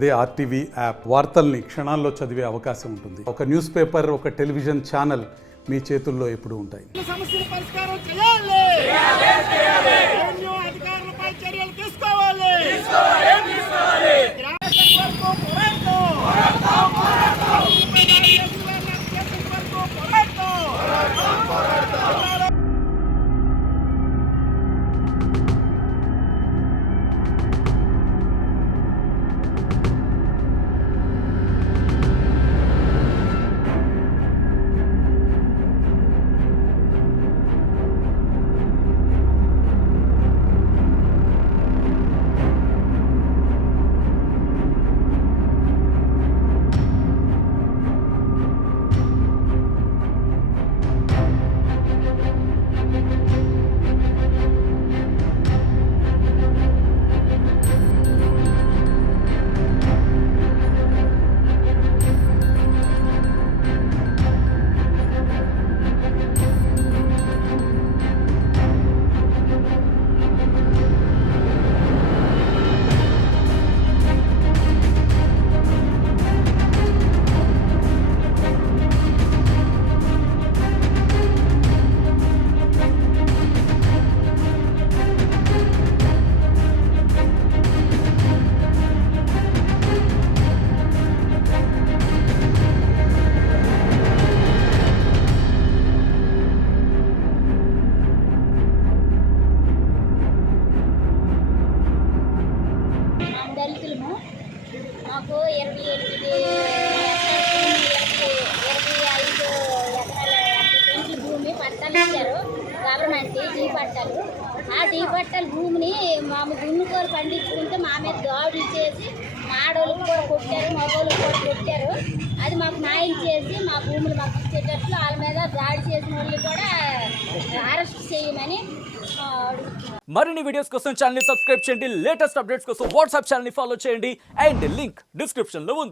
అదే RTV app వార్తల్ని క్షణాల్లో చదివే అవకాశం ఉంటుంది. ఒక న్యూస్ పేపర్, ఒక టెలివిజన్ ఛానల్ మీ చేతుల్లో ఎప్పుడూ ఉంటాయి. సమస్యల పరిష్కారం చేయాలి. రెవెన్యూ అధికారులపై చర్యలు తీసుకోవాలి. గ్రామ సభలకు పోరాడతాం. దళితులము మాకు 25 ఎకరాల భూమి పట్టాలు ఇచ్చారు గవర్నమెంట్ డీ పట్టాలు. ఆ డీ పట్టాల భూమిని మేము దున్నుకొని పండించుకుంటే మా మీద దాడులు చేసి ఆడోళ్ళకి కూడా కొట్టారు, మగోళ్ళకి కూడా కొట్టారు. అది మాకు న్యాయం చేసి మా భూములు మాకు ఇచ్చేటట్లు వాళ్ళ మీద దాడి చేసిన వాళ్ళు కూడా అరెస్ట్ చేయమని మరిన్ని వీడియోస్ కోసం ఛానల్ ని సబ్స్క్రైబ్ చేయండి. లేటెస్ట్ అప్డేట్స్ కోసం వాట్సాప్ ఛానల్ ని ఫాలో చేయండి. అండ్ లింక్ డిస్క్రిప్షన్ లో ఉంది.